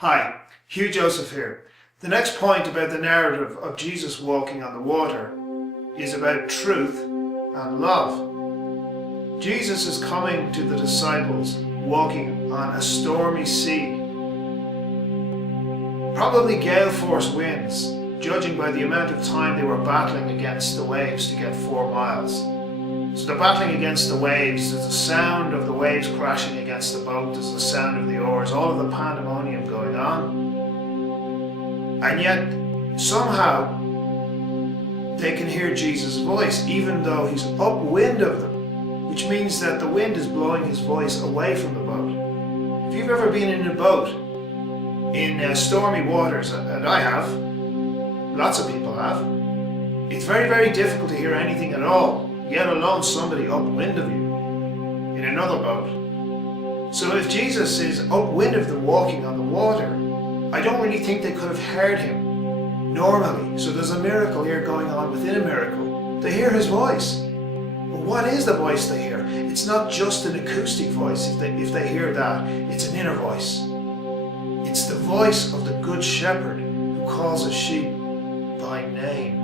Hi, Hugh Joseph here. The next point about the narrative of Jesus walking on the water is about truth and love. Jesus is coming to the disciples walking on a stormy sea. Probably gale force winds, judging by the amount of time they were battling against the waves to get 4 miles. So they're battling against the waves. There's the sound of the waves crashing against the boat. There's the sound of the oars, all of the pandemonium going on. And yet, somehow, they can hear Jesus' voice, even though he's upwind of them, which means that the wind is blowing his voice away from the boat. If you've ever been in a boat in stormy waters, and I have, lots of people have, it's very, very difficult to hear anything at all, yet alone somebody upwind of you in another boat. So if Jesus is upwind of them walking on the water, I don't really think they could have heard him normally. So there's a miracle here going on within a miracle. They hear his voice. But what is the voice they hear? It's not just an acoustic voice. If they hear that, it's an inner voice. It's the voice of the Good Shepherd who calls his sheep by name.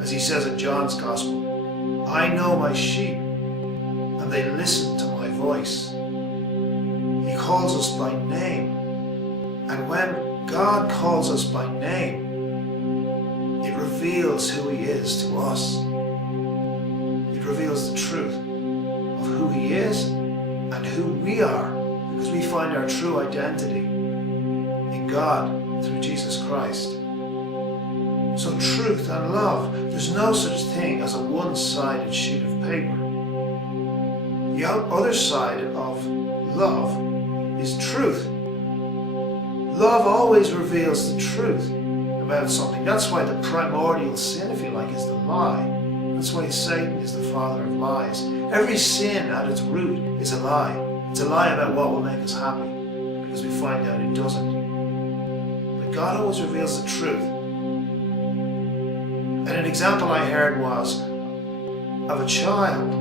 As he says in John's Gospel, I know my sheep, and they listen to my voice. He calls us by name. And when God calls us by name, it reveals who he is to us. It reveals the truth of who he is and who we are, because we find our true identity in God through Jesus Christ. So truth and love, there's no such thing as a one-sided sheet of paper. The other side of love is truth. Love always reveals the truth about something. That's why the primordial sin, if you like, is the lie. That's why Satan is the father of lies. Every sin at its root is a lie. It's a lie about what will make us happy, because we find out it doesn't. But God always reveals the truth. And an example I heard was of a child.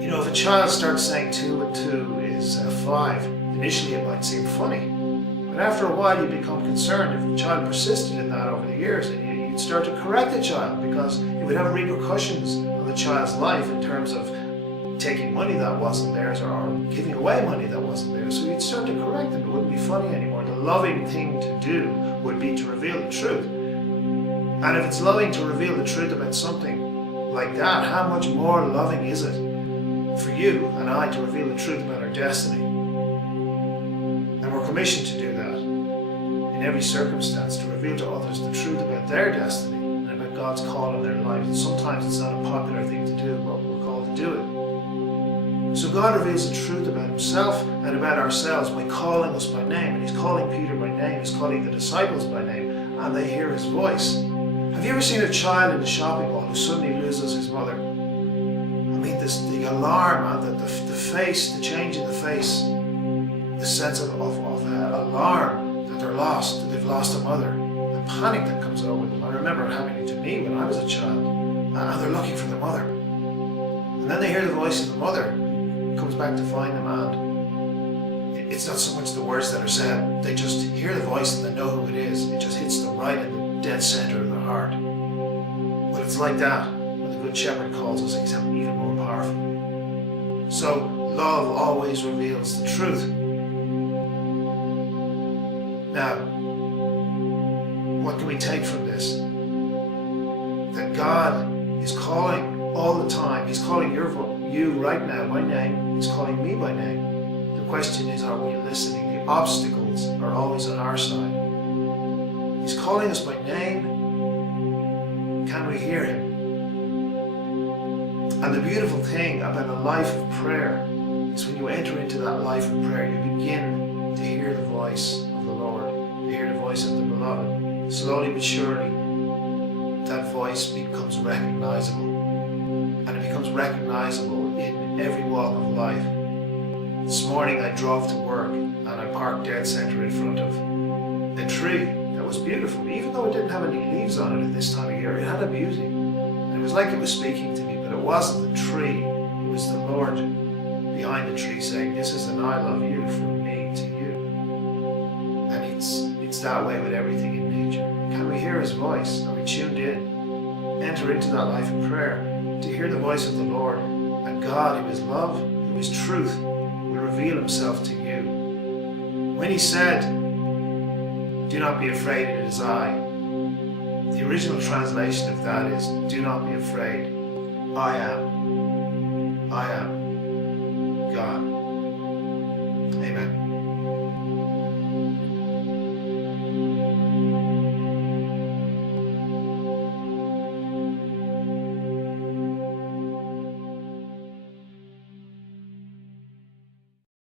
You know, if a child starts saying 2 and 2 is 5, initially it might seem funny. But after a while you become concerned if the child persisted in that over the years, and you'd start to correct the child, because it would have repercussions on the child's life in terms of taking money that wasn't theirs or giving away money that wasn't theirs. So you'd start to correct them. It wouldn't be funny anymore. The loving thing to do would be to reveal the truth. And if it's loving to reveal the truth about something like that, how much more loving is it for you and I to reveal the truth about our destiny? And we're commissioned to do that in every circumstance, to reveal to others the truth about their destiny and about God's call in their lives. And sometimes it's not a popular thing to do, but we're called to do it. So God reveals the truth about himself and about ourselves by calling us by name. And he's calling Peter by name, he's calling the disciples by name, and they hear his voice. Have you ever seen a child in the shopping mall who suddenly loses his mother? I mean, the alarm and the face, the change in the face, the sense of alarm that they're lost, that they've lost a mother, the panic that comes over them. I remember it happening to me when I was a child, and they're looking for their mother. And then they hear the voice of the mother, comes back to find them, and it's not so much the words that are said, they just hear the voice and they know who it is. It just hits them right in the dead center of their heart. But it's like that when the Good Shepherd calls us, he's even more powerful. So love always reveals the truth. Now, what can we take from this? That God is calling all the time. He's calling you right now by name. He's calling me by name. The question is, are we listening? The obstacles are always on our side. He's calling us by name. Can we hear him? And the beautiful thing about a life of prayer is when you enter into that life of prayer, you begin to hear the voice of the Lord. You hear the voice of the beloved. Slowly but surely, that voice becomes recognizable. And it becomes recognizable in every walk of life. This morning I drove to work and I parked dead center in front of a tree that was beautiful. Even though it didn't have any leaves on it at this time of year, it had a beauty. And it was like it was speaking to me, but it wasn't the tree. It was the Lord behind the tree saying, this is an I love you from me to you. It's that way with everything in nature. Can we hear his voice? Are we tuned in? Enter into that life of prayer to hear the voice of the Lord, and God, who is love, who is truth, will reveal himself to you. When he said, "Do not be afraid, it is I," the original translation of that is, "Do not be afraid, I am God." Amen.